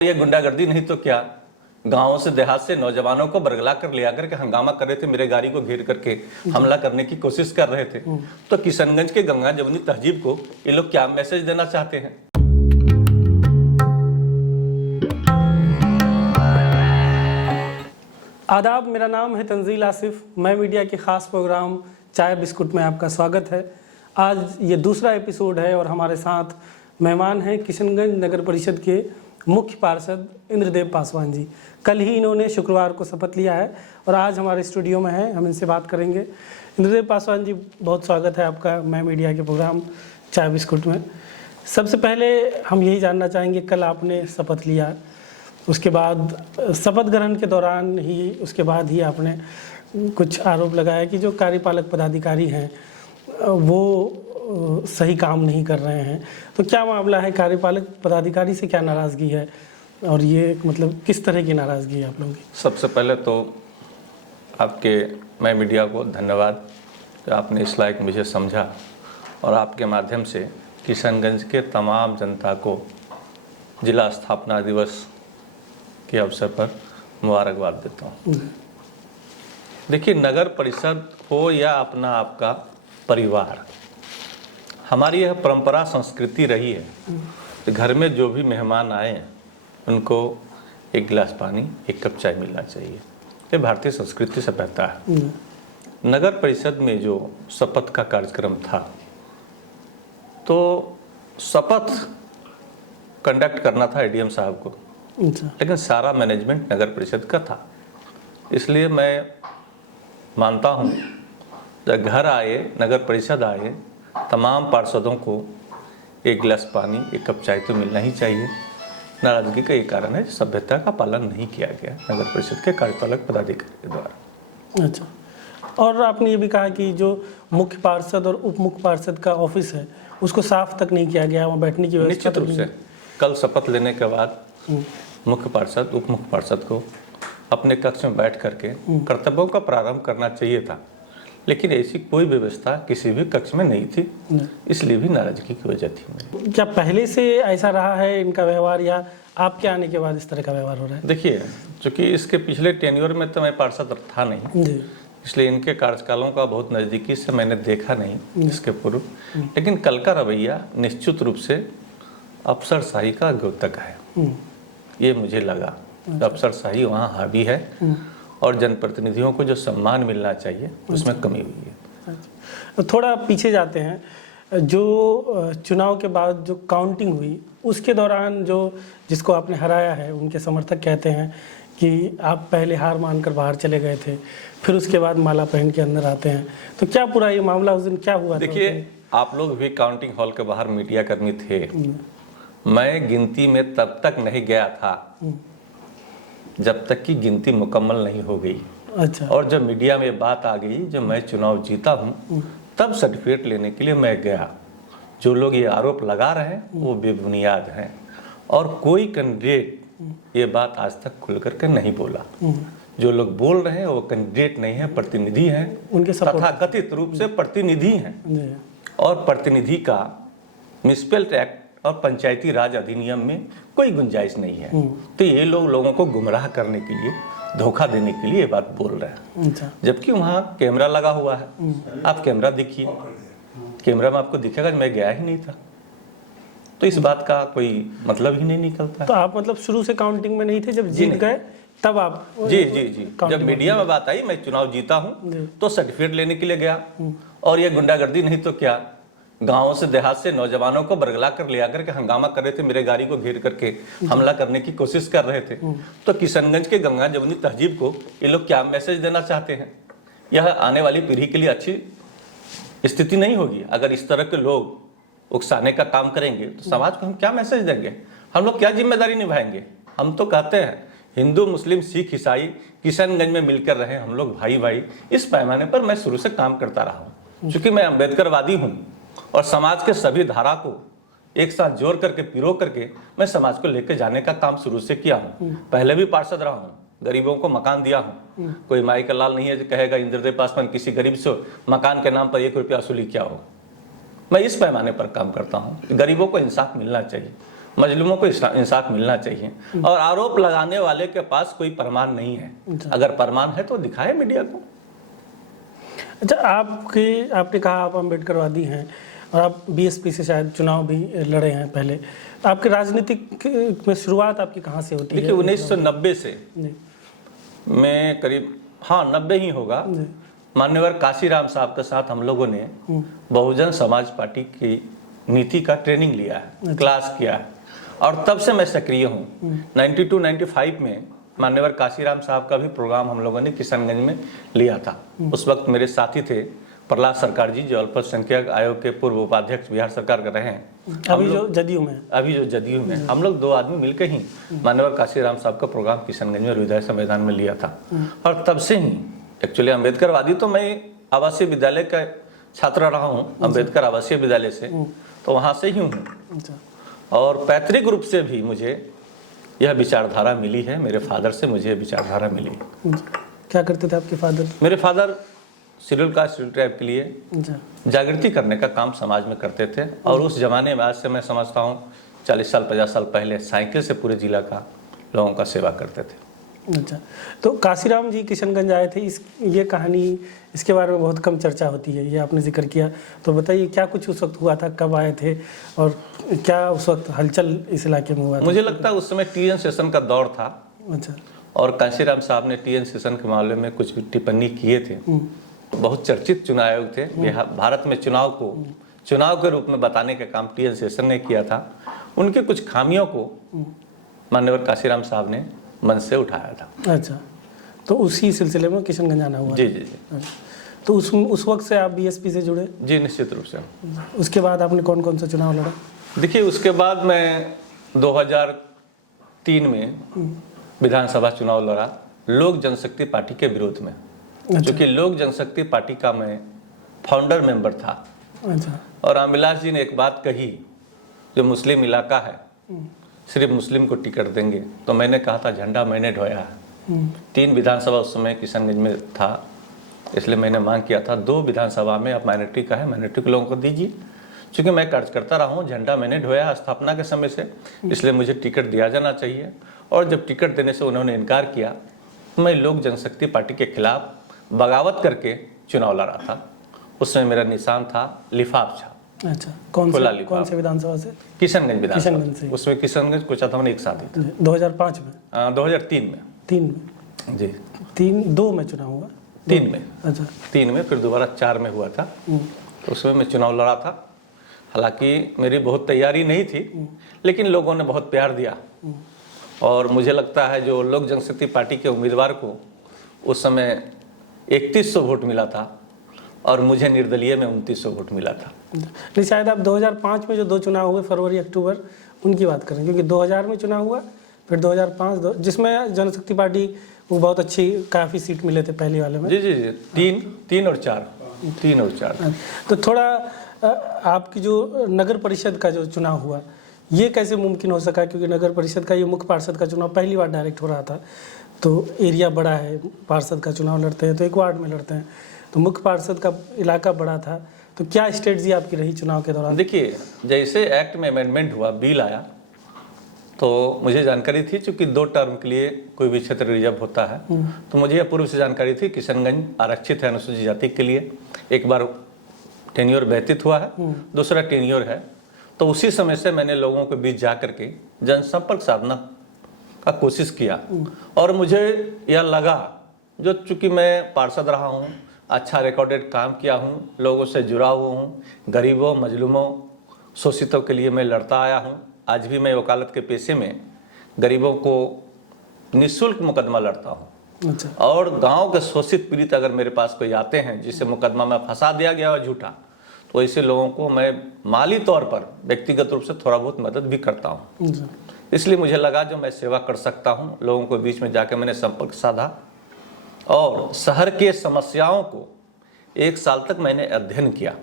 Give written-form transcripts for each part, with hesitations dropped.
ये गुंडागर्दी नहीं तो क्या, गांवों से देहात से नौजवानों को बरगला कर ले आकर के हंगामा कर रहे थे, मेरे गाड़ी को घेर करके हमला करने की कोशिश कर रहे थे। तो किशनगंज के गंगा जमुनी तहजीब को ये लोग क्या मैसेज देना चाहते हैं? आदाब, मेरा नाम है तंजील आसिफ। मैं मीडिया के ख़ास प्रोग्राम चाय बिस्कुट में आपका स्वागत है। आज ये दूसरा एपिसोड है और हमारे साथ मेहमान हैं किशनगंज नगर परिषद के मुख्य पार्षद इंद्रदेव पासवान जी। कल ही इन्होंने शुक्रवार को शपथ लिया है और आज हमारे स्टूडियो में हैं, हम इनसे बात करेंगे। इंद्रदेव पासवान जी, बहुत स्वागत है आपका मैं मीडिया के प्रोग्राम चाय बिस्कुट में। सबसे पहले हम यही जानना चाहेंगे, कल आपने शपथ लिया, उसके बाद शपथ ग्रहण के दौरान ही उसके बाद ही आपने कुछ आरोप लगाया कि जो कार्यपालक पदाधिकारी हैं वो सही काम नहीं कर रहे हैं। तो क्या मामला है, कार्यपालक पदाधिकारी से क्या नाराज़गी है और ये मतलब किस तरह की नाराज़गी है आप लोगों की? सबसे पहले तो आपके मैं मीडिया को धन्यवाद कि आपने इस लायक मुझे समझा और आपके माध्यम से किशनगंज के तमाम जनता को जिला स्थापना दिवस के अवसर पर मुबारकबाद देता हूँ। देखिए, नगर परिषद हो या अपना आपका परिवार, हमारी यह परंपरा संस्कृति रही है कि घर में जो भी मेहमान आए उनको एक गिलास पानी, एक कप चाय मिलना चाहिए। ये भारतीय संस्कृति से बहता है। नगर परिषद में जो शपथ का कार्यक्रम था, तो शपथ कंडक्ट करना था एडीएम साहब को, लेकिन सारा मैनेजमेंट नगर परिषद का था। इसलिए मैं मानता हूँ जब घर आए, नगर परिषद आए, तमाम पार्षदों को एक गिलास पानी, एक कप चाय तो मिलना ही चाहिए। नाराजगी का ये कारण है सभ्यता का पालन नहीं किया गया नगर परिषद के कार्यपालक पदाधिकारी के द्वारा। अच्छा, और आपने ये भी कहा कि जो मुख्य पार्षद और उप मुख्य पार्षद का ऑफिस है उसको साफ तक नहीं किया गया, वहाँ बैठने की व्यवस्था निश्चित रूप से कल शपथ लेने के बाद मुख्य पार्षद, उप मुख्य पार्षद को अपने कक्ष में बैठ करके कर्तव्यों का प्रारंभ करना चाहिए था, लेकिन ऐसी कोई व्यवस्था किसी भी कक्ष में नहीं थी, इसलिए भी नाराजगी की वजह थी। क्या पहले से ऐसा रहा है इनका व्यवहार या आपके आने के बाद इस तरह का व्यवहार हो रहा है? देखिए, चूंकि इसके पिछले टेन्योर में तो मैं पार्षद था नहीं जी, इसलिए इनके कार्यकालों का बहुत नज़दीकी से मैंने देखा नहीं इसके पूर्व, लेकिन कल का रवैया निश्चित रूप से अफसरशाही का द्योतक है। ये मुझे लगा अफसरशाही वहाँ हावी है और जनप्रतिनिधियों को जो सम्मान मिलना चाहिए उसमें कमी हुई है। अच्छा, थोड़ा पीछे जाते हैं। जो चुनाव के बाद जो काउंटिंग हुई उसके दौरान जो जिसको आपने हराया है, उनके समर्थक कहते हैं कि आप पहले हार मानकर बाहर चले गए थे, फिर उसके बाद माला पहन के अंदर आते हैं। तो क्या पूरा ये मामला उस दिन क्या हुआ? देखिए, आप लोग भी काउंटिंग हॉल के बाहर मीडिया कर्मी थे। मैं गिनती में तब तक नहीं गया था जब तक कि गिनती मुकम्मल नहीं हो गई। अच्छा, और जब मीडिया में बात आ गई जब मैं चुनाव जीता हूँ, तब सर्टिफिकेट लेने के लिए मैं गया। जो लोग ये आरोप लगा रहे हैं वो बेबुनियाद हैं और कोई कैंडिडेट ये बात आज तक खुल करके नहीं बोला। जो लोग बोल रहे हैं वो कैंडिडेट नहीं है, प्रतिनिधि हैं, उनके तथाकथित रूप से प्रतिनिधि हैं। और प्रतिनिधि का म्युनिसिपल एक्ट और पंचायती राज अधिनियम में कोई गुंजाइश नहीं है। तो ये लोग लोगों को गुमराह करने के लिए, धोखा देने के लिए ये बात बोल रहे हैं। अच्छा, जबकि वहाँ कैमरा लगा हुआ है। आप कैमरा देखिए, कैमरा में आपको दिखेगा मैं गया ही नहीं था। तो इस बात का कोई मतलब ही नहीं निकलता। तो आप मतलब शुरू से काउंटिंग में नहीं थे, जब जीत गए तब आप? जी जी जी, जब मीडिया में बात आई मैं चुनाव जीता हूँ तो सर्टिफिकेट लेने के लिए गया। और ये गुंडागर्दी नहीं तो क्या, गांवों से देहात से नौजवानों को बरगला कर ले आकर के हंगामा कर रहे थे, मेरे गाड़ी को घेर करके हमला करने की कोशिश कर रहे थे। तो किशनगंज के गंगा जमुनी तहजीब को ये लोग क्या मैसेज देना चाहते हैं? यह आने वाली पीढ़ी के लिए अच्छी स्थिति नहीं होगी। अगर इस तरह के लोग उकसाने का काम करेंगे तो समाज को हम क्या मैसेज देंगे? हम लोग क्या जिम्मेदारी निभाएंगे? हम तो कहते हैं हिंदू, मुस्लिम, सिख, ईसाई किशनगंज में मिलकर रहे हम लोग भाई भाई। इस पैमाने पर मैं शुरू से काम करता रहा हूँ। चूंकि मैं अम्बेडकरवादी हूँ और समाज के सभी धारा को एक साथ जोड़ करके, पिरो करके मैं समाज को लेकर जाने का काम शुरू से किया हूँ। पहले भी पार्षद रहा हूँ, गरीबों को मकान दिया हूँ। कोई माई का लाल नहीं है जो कहेगा इंद्रदेव पासवान किसी गरीब से मकान के नाम पर 1 रुपया वसूली किया हो। मैं इस पैमाने पर काम करता हूँ कि गरीबों को इंसाफ मिलना चाहिए। मजलूमों को इंसाफ मिलना चाहिए। और आरोप लगाने वाले के पास कोई प्रमाण नहीं है, अगर प्रमाण है तो दिखाए मीडिया को। अच्छा, आपने कहा आप अम्बेडकरवादी हैं और आप बीएसपी से शायद चुनाव भी लड़े हैं पहले। तो आपकी राजनीतिक में शुरुआत आपकी कहाँ से होती है? देखिए 1990 से जी मैं करीब 90 ही होगा, मान्यवर काशीराम साहब के साथ हम लोगों ने बहुजन समाज पार्टी की नीति का ट्रेनिंग लिया है, क्लास किया है, और तब से मैं सक्रिय हूँ। 92-95 में मान्यवर काशीराम साहब का भी प्रोग्राम हम लोगों ने किशनगंज में लिया था। उस वक्त मेरे साथी थे प्रहलाद सरकार जी, जो अल्पसंख्यक आयोग के पूर्व उपाध्यक्ष बिहार सरकार के रहे हैं, अभी जो जदयू में हम लोग 2 आदमी मिलकर ही मान्यवर काशीराम साहब का प्रोग्राम किशनगंज में हृदय संविधान में लिया था। और तब से ही एक्चुअली अम्बेडकरवादी तो मैं आवासीय विद्यालय का छात्र रहा हूँ, अम्बेडकर आवासीय विद्यालय से, तो वहाँ से ही हूँ। और पैतृक रूप से भी मुझे यह विचारधारा मिली है, मेरे फादर से मुझे विचारधारा मिली। क्या करते थे आपके फादर? मेरे father schedule caste schedule tribe के लिए जागृति करने का काम समाज में करते थे। और उस जमाने में, आज से मैं समझता हूँ 40 साल 50 साल पहले, साइकिल से पूरे जिला का लोगों का सेवा करते थे। अच्छा, तो काशीराम जी किशनगंज आए थे, ये कहानी, इसके बारे में बहुत कम चर्चा होती है, ये आपने जिक्र किया, तो बताइए क्या कुछ उस वक्त हुआ था, कब आए थे और क्या उस वक्त हलचल इस इलाके में हुआ था? मुझे लगता है उस समय टीएन सेशन का दौर था। अच्छा। और काशीराम साहब ने टीएन सेशन के मामले में कुछ टिप्पणी किए थे। बहुत चर्चित चुनाव आयोग थे, भारत में चुनाव को चुनाव के रूप में बताने का काम टीएन सेशन ने किया था। उनके कुछ खामियों को माननीय काशीराम साहब ने मन से उठाया था। अच्छा, तो उसी सिलसिले में किशनगंज आना हुआ? जी जी जी। अच्छा। तो उस वक्त से आप बीएसपी से जुड़े? जी निश्चित रूप से। उसके बाद आपने कौन कौन सा चुनाव लड़ा? देखिए उसके बाद मैं 2003 में विधानसभा चुनाव लड़ा लोक जनशक्ति पार्टी के विरोध में। अच्छा। क्योंकि लोक जनशक्ति पार्टी का मैं फाउंडर मेंबर था। अच्छा। और रामविलास जी ने एक बात कही, जो मुस्लिम इलाका है सिर्फ मुस्लिम को टिकट देंगे, तो मैंने कहा था झंडा मैंने ढोया है। 3 विधानसभा उस समय किशनगंज में था, इसलिए मैंने मांग किया था 2 विधानसभा में आप माइनॉरिटी का है, माइनॉरिटी के लोगों को दीजिए। चूँकि मैं कार्य करता रहा हूँ, झंडा मैंने ढोया स्थापना के समय से, इसलिए मुझे टिकट दिया जाना चाहिए। और जब टिकट देने से उन्होंने इनकार किया, मैं लोक जनशक्ति पार्टी के खिलाफ बगावत करके चुनाव लड़ा था। उस समय मेरा निशान था लिफाफ छाप। अच्छा, कौन से विधानसभा से? किशनगंज विधानसभा। किशनगंज से। उसमें किशनगंज को चाहता मैंने एक साथ ही था। 2005 में? 2003 में। 3 में? जी। 2 में चुनाव हुआ? 3 में। अच्छा। 3 में, फिर दोबारा 4 में हुआ था। तो उसमें मैं चुनाव लड़ा था। हालांकि मेरी बहुत तैयारी नहीं थी, लेकिन लोगों ने बहुत प्यार दिया। और मुझे लगता है जो लोक जनशक्ति पार्टी के उम्मीदवार को उस समय 3100 वोट मिला था और मुझे निर्दलीय में 2900 वोट मिला था। नहीं, शायद आप 2005 में जो 2 चुनाव हुए फरवरी अक्टूबर, उनकी बात करें, क्योंकि 2000 में चुनाव हुआ, फिर 2005 जिसमें जनशक्ति पार्टी को बहुत अच्छी काफ़ी सीट मिले थे पहले वाले में। जी जी जी, 3 और 4। तो थोड़ा आपकी जो नगर परिषद का जो चुनाव हुआ, ये कैसे मुमकिन हो सका? क्योंकि नगर परिषद का ये मुख्य पार्षद का चुनाव पहली बार डायरेक्ट हो रहा था, तो एरिया बड़ा है, पार्षद का चुनाव लड़ते हैं तो एक वार्ड में लड़ते हैं, तो मुख्य पार्षद का इलाका बड़ा था, तो क्या स्ट्रेटजी आपकी रही चुनाव के दौरान? देखिए, जैसे एक्ट में अमेंडमेंट हुआ, बिल आया, तो मुझे जानकारी थी, चूँकि 2 टर्म के लिए कोई भी क्षेत्र रिजर्व होता है, तो मुझे यह पूर्व से जानकारी थी किशनगंज आरक्षित है अनुसूचित जाति के लिए। एक बार टेन्योर व्यतीत हुआ है, दूसरा टेन्योर है। तो उसी समय से मैंने लोगों के बीच जा करके जनसंपर्क साधना का कोशिश किया। और मुझे यह लगा, जो चूँकि मैं पार्षद रहा हूँ, अच्छा रिकॉर्डेड काम किया हूँ, लोगों से जुड़ा हुआ हूँ, गरीबों, मजलूमों, शोषितों के लिए मैं लड़ता आया हूँ। आज भी मैं वकालत के पेशे में गरीबों को निःशुल्क मुकदमा लड़ता हूँ। अच्छा। और गांव के शोषित पीड़ित अगर मेरे पास कोई आते हैं जिसे मुकदमा में फंसा दिया गया और झूठा, तो ऐसे लोगों को मैं माली तौर पर व्यक्तिगत रूप से थोड़ा बहुत मदद भी करता हूँ। इसलिए मुझे लगा जो मैं सेवा कर सकता हूँ, लोगों के बीच में जाकर मैंने संपर्क साधा और शहर के समस्याओं को 1 साल तक मैंने अध्ययन किया।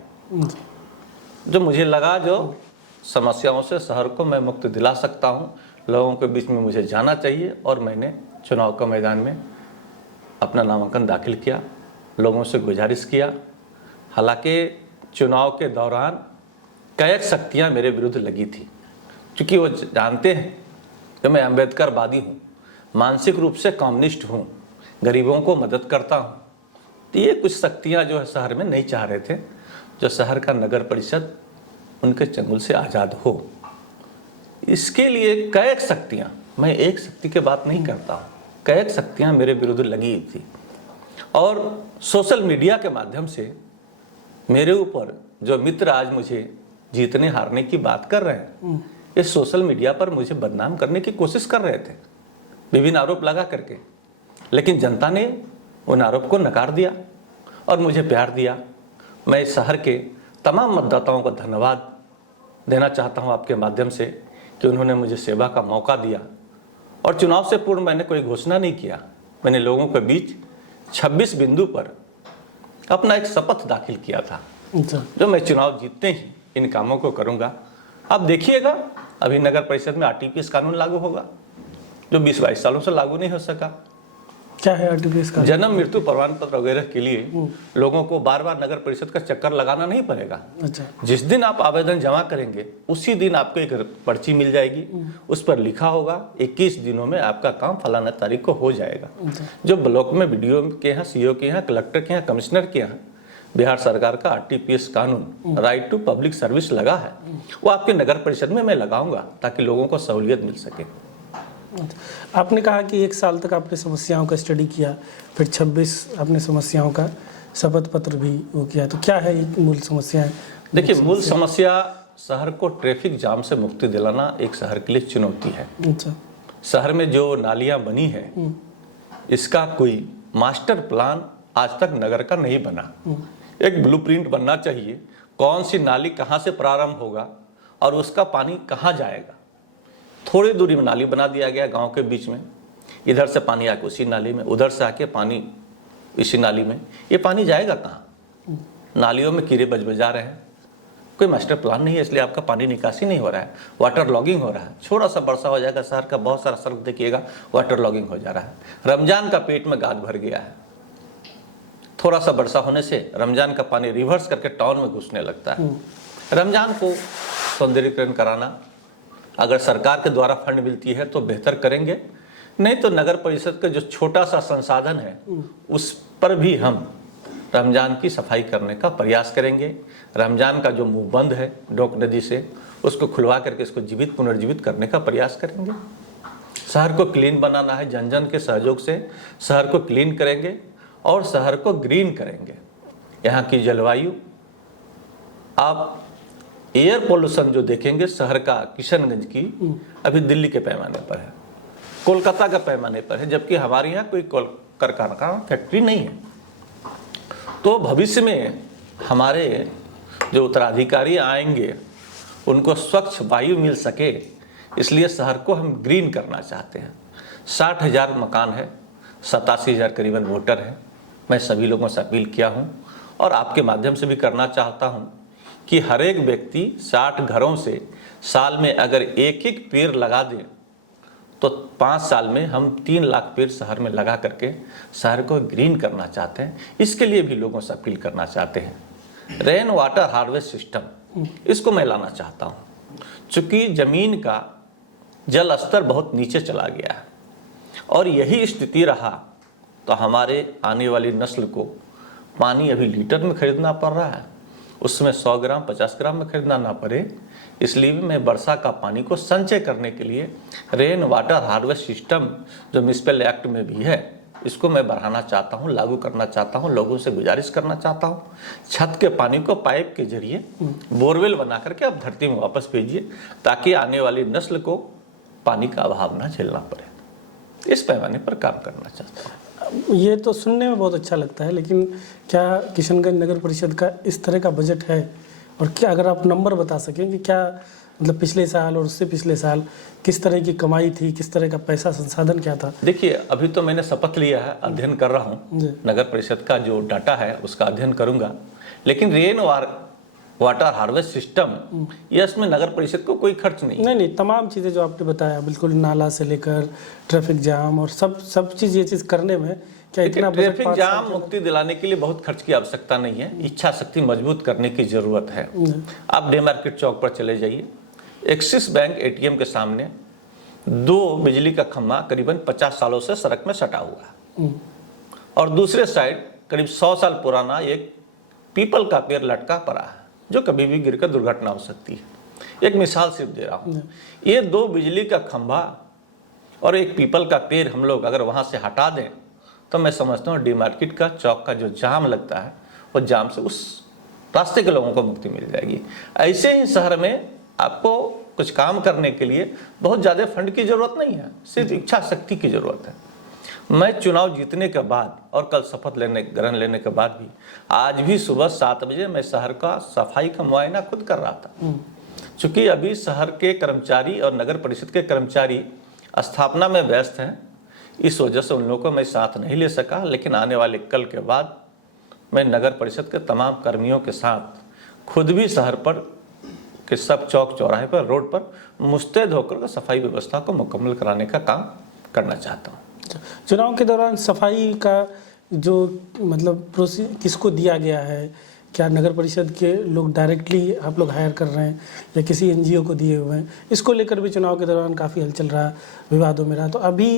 जो मुझे लगा जो समस्याओं से शहर को मैं मुक्त दिला सकता हूँ, लोगों के बीच में मुझे जाना चाहिए, और मैंने चुनाव के मैदान में अपना नामांकन दाखिल किया, लोगों से गुजारिश किया। हालांकि चुनाव के दौरान कई शक्तियाँ मेरे विरुद्ध लगी थी। क्योंकि वो जानते हैं कि मैं अम्बेडकरवादी हूँ, मानसिक रूप से कम्युनिस्ट हूँ, गरीबों को मदद करता हूँ। तो ये कुछ शक्तियाँ जो है शहर में नहीं चाह रहे थे, जो शहर का नगर परिषद उनके चंगुल से आज़ाद हो। इसके लिए कई शक्तियाँ, मैं एक शक्ति की बात नहीं करता हूँ, कई शक्तियाँ मेरे विरुद्ध लगी थी। और सोशल मीडिया के माध्यम से मेरे ऊपर जो मित्र आज मुझे जीतने हारने की बात कर रहे हैं, ये सोशल मीडिया पर मुझे बदनाम करने की कोशिश कर रहे थे, विभिन्न आरोप लगा करके। लेकिन जनता ने उन आरोप को नकार दिया और मुझे प्यार दिया। मैं इस शहर के तमाम मतदाताओं को धन्यवाद देना चाहता हूं आपके माध्यम से कि उन्होंने मुझे सेवा का मौका दिया। और चुनाव से पूर्व मैंने कोई घोषणा नहीं किया, मैंने लोगों के बीच 26 बिंदु पर अपना एक शपथ दाखिल किया था, जो मैं चुनाव जीतते ही इन कामों को करूंगा। आप देखिएगा, अभी नगर परिषद में आरटीपीएस कानून लागू होगा, जो 20-22 सालों से लागू नहीं हो सका। क्या है आरटीपीएस का? जन्म मृत्यु प्रमाण पत्र वगैरह के लिए लोगों को बार बार नगर परिषद का चक्कर लगाना नहीं पड़ेगा। अच्छा। जिस दिन आप आवेदन जमा करेंगे उसी दिन आपको एक पर्ची मिल जाएगी, उस पर लिखा होगा 21 दिनों में आपका काम फलाना तारीख को हो जाएगा। जो ब्लॉक में बीडीओ के यहाँ, सीओ के यहाँ, कलेक्टर के यहाँ, कमिश्नर के यहाँ बिहार सरकार का आरटीपीएस कानून राइट टू पब्लिक सर्विस लगा है, वो आपके नगर परिषद में मैं लगाऊंगा ताकि लोगों को सहूलियत मिल सके। आपने कहा कि 1 साल तक आपने समस्याओं का स्टडी किया, फिर 26 आपने समस्याओं का शपथ पत्र भी वो किया, तो क्या है ये मूल समस्याएं? देखिए, मूल समस्या शहर को ट्रैफिक जाम से मुक्ति दिलाना एक शहर के लिए चुनौती है। अच्छा। शहर में जो नालियां बनी है, इसका कोई मास्टर प्लान आज तक नगर का नहीं बना। एक ब्लूप्रिंट बनना चाहिए, कौन सी नाली कहाँ से प्रारंभ होगा और उसका पानी कहाँ जाएगा। थोड़ी दूरी में नाली बना दिया गया गांव के बीच में, इधर से पानी आके उसी नाली में, उधर से आके पानी इसी नाली में। ये पानी जाएगा कहाँ? नालियों में कीड़े बजबजा रहे हैं, कोई मास्टर प्लान नहीं है, इसलिए आपका पानी निकासी नहीं हो रहा है, वाटर लॉगिंग हो रहा है। थोड़ा सा वर्षा हो जाएगा, शहर का बहुत सारा सड़क देखिएगा वाटर लॉगिंग हो जा रहा है। रमजान का पेट में गाद भर गया है, थोड़ा सा वर्षा होने से रमजान का पानी रिवर्स करके टाउन में घुसने लगता है। रमजान को सौंदर्यीकरण कराना, अगर सरकार के द्वारा फंड मिलती है तो बेहतर करेंगे, नहीं तो नगर परिषद का जो छोटा सा संसाधन है उस पर भी हम रमजान की सफाई करने का प्रयास करेंगे। रमजान का जो मुंह बंद है डोक नदी से, उसको खुलवा करके इसको जीवित पुनर्जीवित करने का प्रयास करेंगे। शहर को क्लीन बनाना है, जन जन के सहयोग से शहर को क्लीन करेंगे और शहर को ग्रीन करेंगे। यहाँ की जलवायु, आप एयर पोल्यूशन जो देखेंगे शहर का किशनगंज की, अभी दिल्ली के पैमाने पर है, कोलकाता का पैमाने पर है, जबकि हमारे यहाँ कोई कारखाना फैक्ट्री नहीं है। तो भविष्य में हमारे जो उत्तराधिकारी आएंगे उनको स्वच्छ वायु मिल सके, इसलिए शहर को हम ग्रीन करना चाहते हैं। 60,000 मकान है, 87,000 करीबन वोटर है। मैं सभी लोगों से अपील किया हूँ और आपके माध्यम से भी करना चाहता हूँ कि हर एक व्यक्ति 60 घरों से साल में अगर एक एक पेड़ लगा दें तो 5 साल में हम 3 लाख पेड़ शहर में लगा करके शहर को ग्रीन करना चाहते हैं। इसके लिए भी लोगों से अपील करना चाहते हैं। रेन वाटर हार्वेस्ट सिस्टम, इसको मैं लाना चाहता हूँ। चूँकि ज़मीन का जल स्तर बहुत नीचे चला गया है और यही स्थिति रहा तो हमारे आने वाली नस्ल को पानी अभी लीटर में खरीदना पड़ रहा है, उसमें 100 ग्राम 50 ग्राम में खरीदना ना पड़े। इसलिए मैं वर्षा का पानी को संचय करने के लिए रेन वाटर हार्वेस्ट सिस्टम जो म्युनिसिपल एक्ट में भी है, इसको मैं बढ़ाना चाहता हूँ, लागू करना चाहता हूँ। लोगों से गुजारिश करना चाहता हूँ, छत के पानी को पाइप के जरिए बोरवेल बना करके आप धरती में वापस भेजिए, ताकि आने वाली नस्ल को पानी का अभाव ना झेलना पड़े। इस पैमाने पर काम करना चाहता हूँ। ये तो सुनने में बहुत अच्छा लगता है, लेकिन क्या किशनगंज नगर परिषद का इस तरह का बजट है? और क्या अगर आप नंबर बता सकें कि क्या मतलब पिछले साल और उससे पिछले साल किस तरह की कमाई थी, किस तरह का पैसा संसाधन क्या था? देखिए, अभी तो मैंने शपथ लिया है, अध्ययन कर रहा हूँ, नगर परिषद का जो डाटा है उसका अध्ययन करूँगा। लेकिन रेन वाटर हार्वेस्ट सिस्टम, ये इसमें नगर परिषद को कोई खर्च नहीं, तमाम चीज़ें जो आपने बताया, बिल्कुल नाला से लेकर ट्रैफिक जाम और सब चीज़, ये चीज़ करने में क्या इतना ट्रैफिक जाम मुक्ति दिलाने के लिए बहुत खर्च की आवश्यकता नहीं है, इच्छा शक्ति मजबूत करने की जरूरत है। आप डे मार्केट चौक पर चले जाइए, एक्सिस बैंक एटीएम के सामने 2 बिजली का खंभा करीबन 50 सालों से सड़क में सटा हुआ है और दूसरे साइड करीब 100 साल पुराना एक पीपल का पेड़ लटका पड़ा है जो कभी भी गिरकर दुर्घटना हो सकती है। एक मिसाल सिर्फ दे रहा हूँ। ये 2 बिजली का खंभा और एक पीपल का पेड़ हम लोग अगर वहाँ से हटा दें तो मैं समझता हूँ डी मार्केट का चौक का जो जाम लगता है वो जाम से उस रास्ते के लोगों को मुक्ति मिल जाएगी। ऐसे ही शहर में आपको कुछ काम करने के लिए बहुत ज़्यादा फंड की ज़रूरत नहीं है, सिर्फ इच्छा शक्ति की ज़रूरत है। मैं चुनाव जीतने के बाद और कल शपथ ग्रहण लेने के बाद भी आज भी सुबह 7 बजे मैं शहर का सफाई का मुआयना खुद कर रहा था। चूँकि अभी शहर के कर्मचारी और नगर परिषद के कर्मचारी स्थापना में व्यस्त हैं, इस वजह से उन लोगों को मैं साथ नहीं ले सका, लेकिन आने वाले कल के बाद मैं नगर परिषद के तमाम कर्मियों के साथ खुद भी शहर पर के सब चौक चौराहे पर रोड पर मुस्तैद होकर सफाई व्यवस्था को मुकम्मल कराने का काम करना चाहता हूँ। चुनाव के दौरान सफाई का जो मतलब किसको दिया गया है, क्या नगर परिषद के लोग डायरेक्टली आप लोग हायर कर रहे हैं या किसी एनजीओ को दिए हुए हैं, इसको लेकर भी चुनाव के दौरान काफ़ी हलचल रहा, विवादों में रहा। तो अभी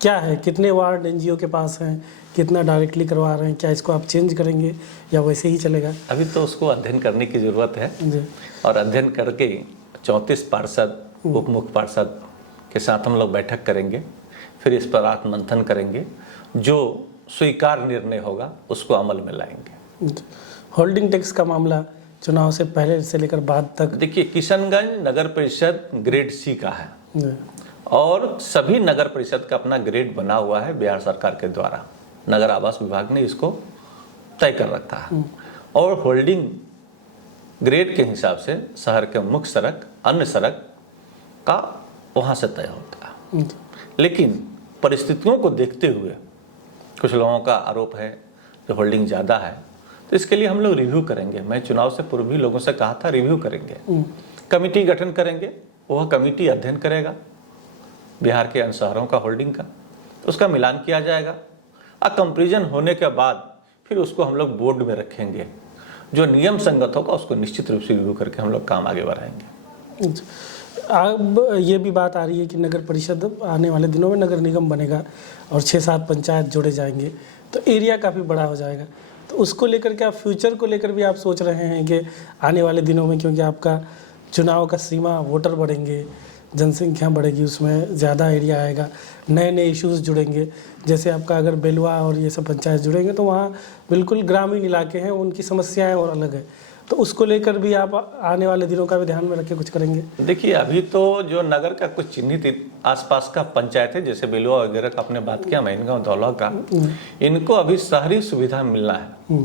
क्या है, कितने वार्ड एनजीओ के पास हैं, कितना डायरेक्टली करवा रहे हैं, क्या इसको आप चेंज करेंगे या वैसे ही चलेगा? अभी तो उसको अध्ययन करने की ज़रूरत है जी। और अध्ययन करके 34 पार्षद उप मुख्य पार्षद के साथ हम लोग बैठक करेंगे, फिर इस पर आत्म मंथन करेंगे, जो स्वीकार निर्णय होगा उसको अमल में लाएंगे। होल्डिंग टैक्स का मामला चुनाव से पहले से लेकर बाद तक, देखिए किशनगंज नगर परिषद ग्रेड सी का है जी। और सभी नगर परिषद का अपना ग्रेड बना हुआ है बिहार सरकार के द्वारा, नगर आवास विभाग ने इसको तय कर रखा है और होल्डिंग ग्रेड के हिसाब से शहर के मुख्य सड़क अन्य सड़क का वहाँ से तय होता है। लेकिन परिस्थितियों को देखते हुए कुछ लोगों का आरोप है जो होल्डिंग ज़्यादा है, तो इसके लिए हम लोग रिव्यू करेंगे। मैं चुनाव से पूर्व भी लोगों से कहा था रिव्यू करेंगे, कमेटी गठन करेंगे, वह कमेटी अध्ययन करेगा बिहार के अन्य शहरों का होल्डिंग का, उसका मिलान किया जाएगा। कंपेरिजन होने के बाद फिर उसको हम लोग बोर्ड में रखेंगे, जो नियम संगत होगा उसको निश्चित रूप से रिव्यू करके हम लोग काम आगे बढ़ाएंगे। अब ये भी बात आ रही है कि नगर परिषद आने वाले दिनों में नगर निगम बनेगा और 6-7 पंचायत जोड़े जाएंगे, तो एरिया काफ़ी बड़ा हो जाएगा। तो उसको लेकर के आप फ्यूचर को लेकर भी आप सोच रहे हैं कि आने वाले दिनों में, क्योंकि आपका चुनाव का सीमा, वोटर बढ़ेंगे, जनसंख्या बढ़ेगी, उसमें ज़्यादा एरिया आएगा, नए नए इश्यूज़ जुड़ेंगे। जैसे आपका अगर बेलवा और ये सब पंचायत जुड़ेंगे तो वहाँ बिल्कुल ग्रामीण इलाके हैं, उनकी समस्याएं और अलग है, तो उसको लेकर भी आप आने वाले दिनों का भी ध्यान में रख के कुछ करेंगे? देखिए अभी तो जो नगर का कुछ चिन्हित आसपास का पंचायत है, जैसे बेलवा वगैरह का आपने बात किया, महिनगांव, धौला का, इनको अभी शहरी सुविधा मिलना है।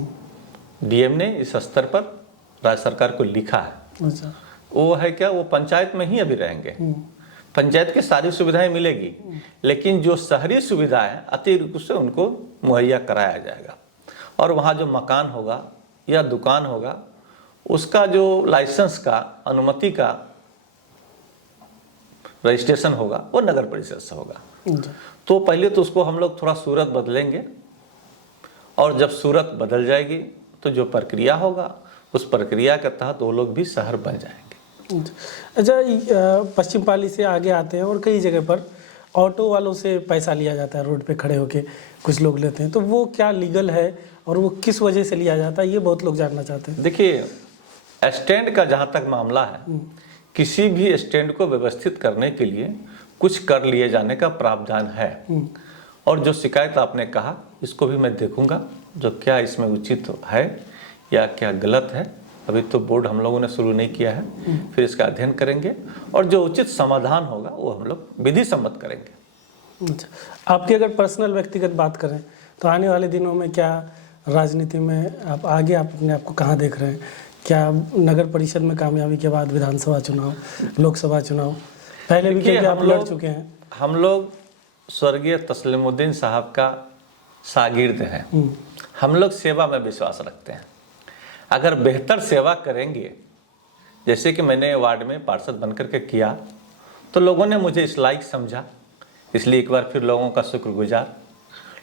डीएम ने इस स्तर पर राज्य सरकार को लिखा है। अच्छा। वो है क्या, वो पंचायत में ही अभी रहेंगे, पंचायत की सारी सुविधाएं मिलेगी, लेकिन जो शहरी सुविधाएं अतिरिक्त से उनको मुहैया कराया जाएगा। और वहाँ जो मकान होगा या दुकान होगा, उसका जो लाइसेंस का, अनुमति का रजिस्ट्रेशन होगा वो नगर परिषद से होगा। तो पहले तो उसको हम लोग थोड़ा सूरत बदलेंगे और जब सूरत बदल जाएगी तो जो प्रक्रिया होगा उस प्रक्रिया के तहत वो लोग भी शहर बन जाएंगे। अच्छा, पश्चिम पाली से आगे आते हैं और कई जगह पर ऑटो वालों से पैसा लिया जाता है, रोड पे खड़े होके कुछ लोग लेते हैं, तो वो क्या लीगल है और वो किस वजह से लिया जाता है, ये बहुत लोग जानना चाहते हैं। देखिए स्टैंड का जहाँ तक मामला है, किसी भी स्टैंड को व्यवस्थित करने के लिए कुछ कर लिए जाने का प्रावधान है और जो शिकायत आपने कहा इसको भी मैं देखूंगा जो क्या इसमें उचित है या क्या गलत है। अभी तो बोर्ड हम लोगों ने शुरू नहीं किया है, फिर इसका अध्ययन करेंगे और जो उचित समाधान होगा वो हम लोग विधि सम्मत करेंगे। अच्छा, आपकी अगर पर्सनल व्यक्तिगत बात करें तो आने वाले दिनों में क्या राजनीति में आप आगे आप अपने आप को कहाँ देख रहे हैं? क्या नगर परिषद में कामयाबी के बाद विधानसभा चुनाव, लोकसभा चुनाव, पहले भी क्योंकि आप लड़ चुके हैं। हम लोग स्वर्गीय तस्लीमुद्दीन साहब का शागिर्द हैं, हम लोग सेवा में विश्वास रखते हैं। अगर बेहतर सेवा करेंगे, जैसे कि मैंने वार्ड में पार्षद बनकर के किया, तो लोगों ने मुझे इस लायक समझा, इसलिए एक बार फिर लोगों का शुक्रगुजार।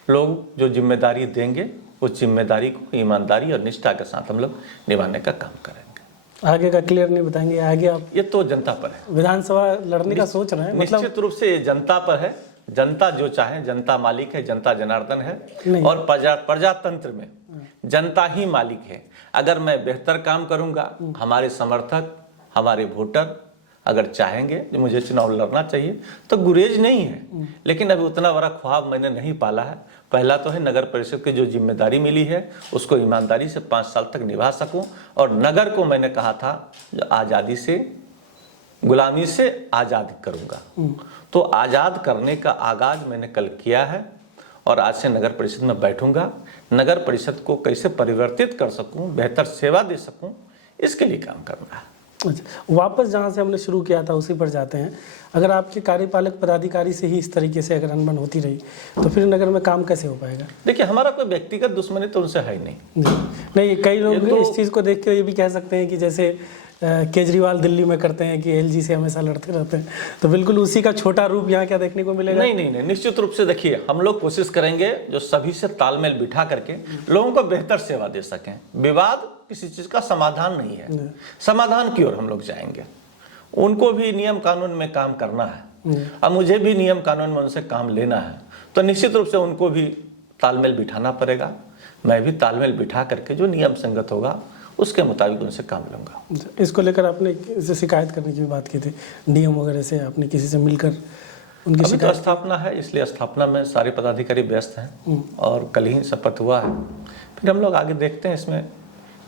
लोग जो जिम्मेदारी देंगे उस जिम्मेदारी को ईमानदारी और निष्ठा के साथ हम लोग निभाने का काम करेंगे। आगे का क्लियर नहीं बताएंगे, आगे आप ये तो जनता पर है। विधानसभा लड़ने का सोच रहे हैं, मतलब निश्चित रूप से ये जनता पर है। जनता जो चाहे, जनता मालिक है, जनता जनार्दन है। नहीं। और प्रजातंत्र में जनता ही मालिक है। अगर मैं बेहतर काम करूंगा, हमारे समर्थक, हमारे वोटर अगर चाहेंगे जो मुझे चुनाव लड़ना चाहिए तो गुरेज नहीं है। लेकिन अभी उतना बड़ा ख्वाब मैंने नहीं पाला है। पहला तो है नगर परिषद की जो जिम्मेदारी मिली है उसको ईमानदारी से 5 साल तक निभा सकूं। और नगर को मैंने कहा था जो आज़ादी से, गुलामी से आज़ाद करूंगा, तो आज़ाद करने का आगाज मैंने कल किया है। और आज से नगर परिषद में बैठूंगा, नगर परिषद को कैसे परिवर्तित कर सकूं, बेहतर सेवा दे सकूं, इसके लिए काम करना है। अच्छा, वापस जहाँ से हमने शुरू किया था उसी पर जाते हैं। अगर आपके कार्यपालक पदाधिकारी से ही इस तरीके से अगर अनबन होती रही तो फिर नगर में काम कैसे हो पाएगा? देखिए, हमारा कोई व्यक्तिगत दुश्मनी तो उनसे है ही नहीं। नहीं, कई लोग तो इस चीज़ को देख के ये भी कह सकते हैं कि जैसे केजरीवाल दिल्ली में करते हैं कि एलजी से हमेशा लड़ते रहते हैं, तो बिल्कुल उसी का छोटा रूप यहाँ क्या देखने को मिलेगा? नहीं, निश्चित रूप से देखिए, हम लोग कोशिश करेंगे जो सभी से तालमेल बिठा करके लोगों को बेहतर सेवा दे सकें। विवाद किसी चीज का समाधान नहीं है, समाधान की ओर हम लोग जाएंगे। उनको भी नियम कानून में काम करना है, अब मुझे भी नियम कानून में उनसे काम लेना है, तो निश्चित रूप से उनको भी तालमेल बिठाना पड़ेगा। मैं भी तालमेल बिठा करके जो नियम संगत होगा उसके मुताबिक उनसे काम लूंगा। इसको लेकर आपने इसे शिकायत करने की भी बात की थी डीएम वगैरह से, आपने किसी से मिलकर उनकी अभी तो स्थापना है, इसलिए स्थापना में सारे पदाधिकारी व्यस्त हैं और कल ही शपथ हुआ है। फिर हम लोग आगे देखते हैं इसमें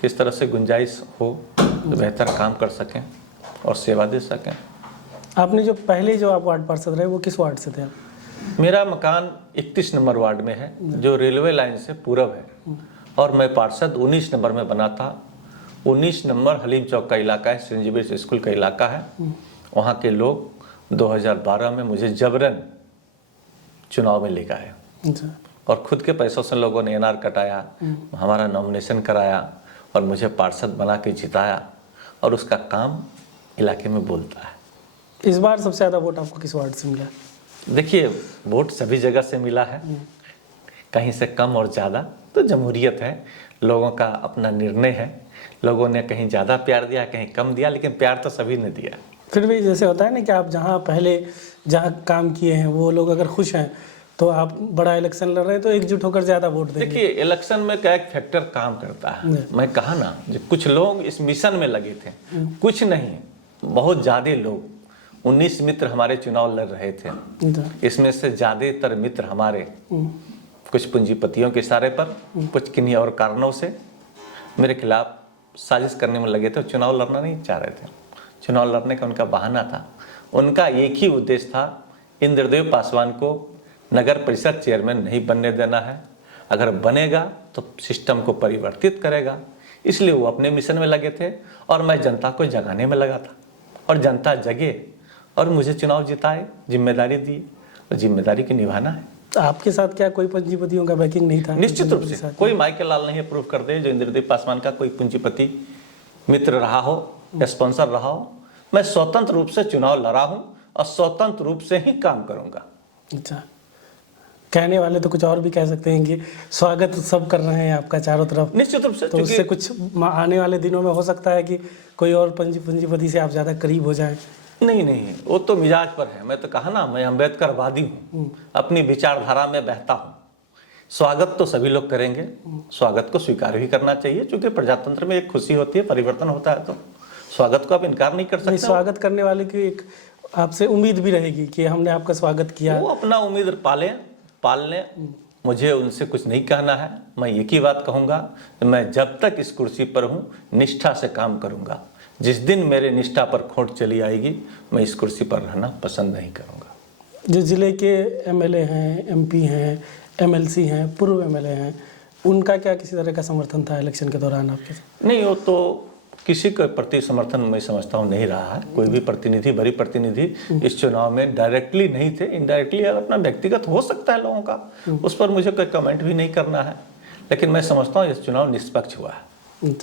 किस तरह से गुंजाइश हो तो बेहतर काम कर सकें और सेवा दे सकें। आपने जो पहले जो आप वार्ड पार्षद रहे वो किस वार्ड से थे आप? मेरा मकान 31 नंबर वार्ड में है जो रेलवे लाइन से पूरब है, और मैं पार्षद 19 नंबर में बना था। 19 नंबर हलीम चौक का इलाका है, सेंट जेवियर्स स्कूल का इलाका है। वहाँ के लोग 2012 में मुझे जबरन चुनाव में ले गए और खुद के पैसों से लोगों ने एनआर कटाया, हमारा नॉमिनेशन कराया और मुझे पार्षद बना के जिताया, और उसका काम इलाके में बोलता है। इस बार सबसे ज़्यादा वोट आपको किस वार्ड से मिला? देखिए, वोट सभी जगह से मिला है, कहीं से कम और ज़्यादा, तो जमहूरियत है, लोगों का अपना निर्णय है। लोगों ने कहीं ज़्यादा प्यार दिया, कहीं कम दिया, लेकिन प्यार तो सभी ने दिया। फिर भी जैसे होता है ना कि आप जहाँ पहले जहाँ काम किए हैं वो लोग अगर खुश हैं तो आप बड़ा इलेक्शन लड़ रहे हैं तो एकजुट होकर ज़्यादा वोट देंगे। देखिए, इलेक्शन में क्या एक फैक्टर काम करता है। मैं कहा ना, जो कुछ लोग इस मिशन में लगे थे, कुछ नहीं, बहुत ज़्यादा लोग, 19 मित्र हमारे चुनाव लड़ रहे थे। इसमें से ज़्यादातर मित्र हमारे कुछ पूंजीपतियों के इशारे पर, कुछ किन्हीं और कारणों से मेरे खिलाफ साजिश करने में लगे थे। चुनाव लड़ना नहीं चाह रहे थे, चुनाव लड़ने का उनका बहाना था। उनका एक ही उद्देश्य था, इंद्रदेव पासवान को नगर परिषद चेयरमैन नहीं बनने देना है। अगर बनेगा तो सिस्टम को परिवर्तित करेगा, इसलिए वो अपने मिशन में लगे थे और मैं जनता को जगाने में लगा था। और जनता जगे और मुझे चुनाव जिताए, जिम्मेदारी दी, तो जिम्मेदारी की निभाना है। आपके साथ क्या कोई पूंजीपतियों का बैकिंग नहीं था? निश्चित रूप से कोई माइकल लाल नहीं अप्रूव कर दे जो इंद्रदेव पासवान का कोई पूंजीपति मित्र रहा हो, स्पॉन्सर रहा हो। मैं स्वतंत्र रूप से चुनाव लड़ा हूं और स्वतंत्र रूप से ही काम करूंगा। अच्छा, कहने वाले तो कुछ और भी कह सकते हैं कि स्वागत सब कर रहे हैं आपका चारों तरफ, निश्चित रूप से, तो उससे कुछ आने वाले दिनों में हो सकता है कि कोई और पूंजीपति से आप ज़्यादा करीब हो जाएं। नहीं, वो तो मिजाज पर है। मैं तो कहा ना, मैं अम्बेडकरवादी हूँ, अपनी विचारधारा में बहता हूँ। स्वागत तो सभी लोग करेंगे, स्वागत को स्वीकार भी करना चाहिए, क्योंकि प्रजातंत्र में एक खुशी होती है, परिवर्तन होता है, तो स्वागत को आप इनकार नहीं कर सकते। स्वागत करने वाले की एक आपसे उम्मीद भी रहेगी कि हमने आपका स्वागत किया। वो अपना उम्मीद पाल लें। मुझे उनसे कुछ नहीं कहना है। मैं एक ही बात कहूँगा, मैं जब तक इस कुर्सी पर हूँ निष्ठा से काम करूँगा। जिस दिन मेरे निष्ठा पर खोट चली आएगी, मैं इस कुर्सी पर रहना पसंद नहीं करूँगा। जो जिले के एमएलए हैं, एमपी हैं, एमएलसी हैं, पूर्व एमएलए हैं, उनका क्या किसी तरह का समर्थन था इलेक्शन के दौरान आपके? नहीं, वो तो किसी के प्रति समर्थन मैं समझता हूँ नहीं रहा है। कोई भी प्रतिनिधि, बड़ी प्रतिनिधि इस चुनाव में डायरेक्टली नहीं थे, इनडायरेक्टली अपना व्यक्तिगत हो सकता है लोगों का, उस पर मुझे कोई कमेंट भी नहीं करना है। लेकिन मैं समझता हूँ इस चुनाव निष्पक्ष हुआ है।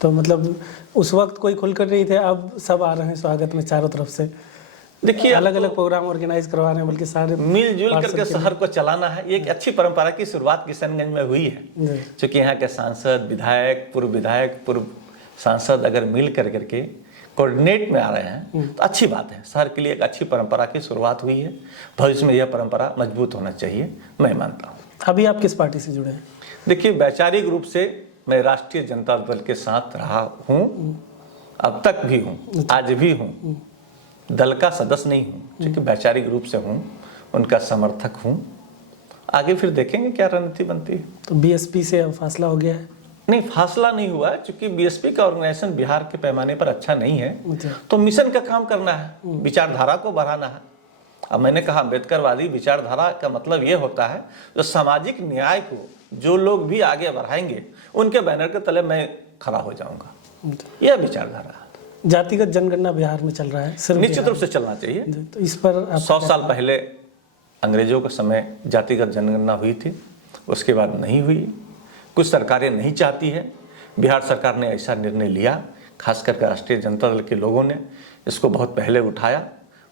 तो मतलब उस वक्त कोई खुलकर नहीं थे, अब सब आ रहे हैं स्वागत में चारों तरफ से। देखिए, अलग अलग प्रोग्राम ऑर्गेनाइज करवा रहे हैं, बल्कि सारे मिलजुल करके शहर को चलाना है। ये एक अच्छी परंपरा की शुरुआत किशनगंज में हुई है, क्योंकि यहाँ के सांसद, विधायक, पूर्व सांसद अगर मिल कर करके कोऑर्डिनेट में आ रहे हैं तो अच्छी बात है। शहर के लिए एक अच्छी परंपरा की शुरुआत हुई है। भविष्य में यह परंपरा मजबूत होना चाहिए, मैं मानता हूँ। अभी आप किस पार्टी से जुड़े हैं? देखिए, वैचारिक रूप से मैं राष्ट्रीय जनता दल के साथ रहा हूँ, अब तक भी हूँ, आज भी हूँ। दल का सदस्य नहीं हूँ, क्योंकि वैचारिक रूप से हूँ, उनका समर्थक हूँ। आगे फिर देखेंगे क्या रणनीति बनती है। तो बीएसपी से अब फासला हो गया है? नहीं, फासला नहीं हुआ है, क्योंकि बीएसपी का ऑर्गेनाइजेशन बिहार के पैमाने पर अच्छा नहीं है। अच्छा। तो मिशन का काम करना है, विचारधारा को बढ़ाना है। अब मैंने कहा, अम्बेडकरवादी विचारधारा का मतलब ये होता है जो सामाजिक न्याय को जो लोग भी आगे बढ़ाएंगे उनके बैनर के तले मैं खड़ा हो जाऊंगा, यह विचारधारा है। जातिगत जनगणना बिहार में चल रहा है, सिर्फ निश्चित रूप से चलना चाहिए। तो इस पर 100 साल पहले अंग्रेजों के समय जातिगत जनगणना हुई थी, उसके बाद नहीं हुई। कुछ सरकारें नहीं चाहती है, बिहार सरकार ने ऐसा निर्णय लिया, खासकर राष्ट्रीय जनता दल के लोगों ने इसको बहुत पहले उठाया।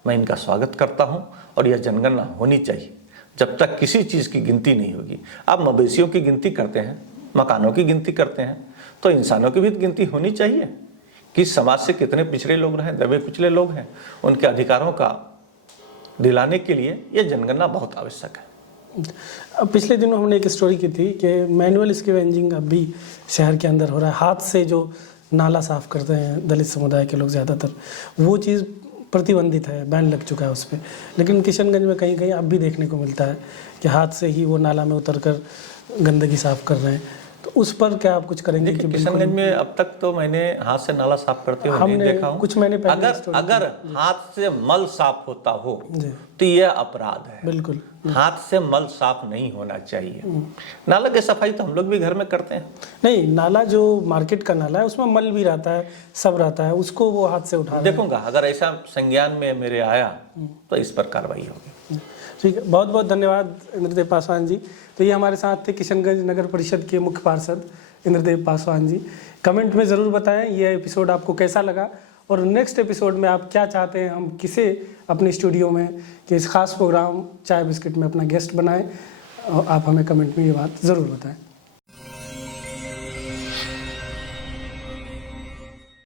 मैं इनका स्वागत करता हूं और यह जनगणना होनी चाहिए। जब तक किसी चीज़ की गिनती नहीं होगी, आप मवेशियों की गिनती करते हैं, मकानों की गिनती करते हैं, तो इंसानों की भी गिनती होनी चाहिए कि समाज से कितने पिछड़े लोग रहे, दबे कुचले लोग हैं, उनके अधिकारों का दिलाने के लिए यह जनगणना बहुत आवश्यक है। अब पिछले दिनों हमने एक स्टोरी की थी कि मैनुअल स्कैवेंजिंग अब भी शहर के अंदर हो रहा है। हाथ से जो नाला साफ करते हैं दलित समुदाय के लोग ज़्यादातर, वो चीज़ प्रतिबंधित है, बैन लग चुका है उस पर। लेकिन किशनगंज में कहीं कहीं अब भी देखने को मिलता है कि हाथ से ही वो नाला में उतरकर गंदगी साफ कर रहे हैं। तो उस पर क्या आप कुछ करेंगे? कि किशनगंज में अब तक तो मैंने हाथ से नाला साफ करते हुए नहीं देखा हूं। कुछ महीने पहले अगर हाथ से मल साफ होता हो तो यह अपराध है। बिल्कुल, हाथ से मल साफ नहीं होना चाहिए। नाला की सफाई तो हम लोग भी घर में करते हैं। नहीं, नाला जो मार्केट का नाला है उसमें मल भी रहता है, सब रहता है, उसको वो हाथ से उठा देखूंगा, अगर ऐसा संज्ञान में मेरे आया तो इस पर कार्रवाई होगी। ठीक है, बहुत बहुत धन्यवाद इंद्रदेव पासवान जी। तो ये हमारे साथ थे किशनगंज नगर परिषद के मुख्य पार्षद इंद्रदेव पासवान जी। कमेंट में ज़रूर बताएं ये एपिसोड आपको कैसा लगा, और नेक्स्ट एपिसोड में आप क्या चाहते हैं हम किसे अपने स्टूडियो में कि इस खास प्रोग्राम चाय बिस्किट में अपना गेस्ट बनाएं, और आप हमें कमेंट में ये बात ज़रूर बताएं।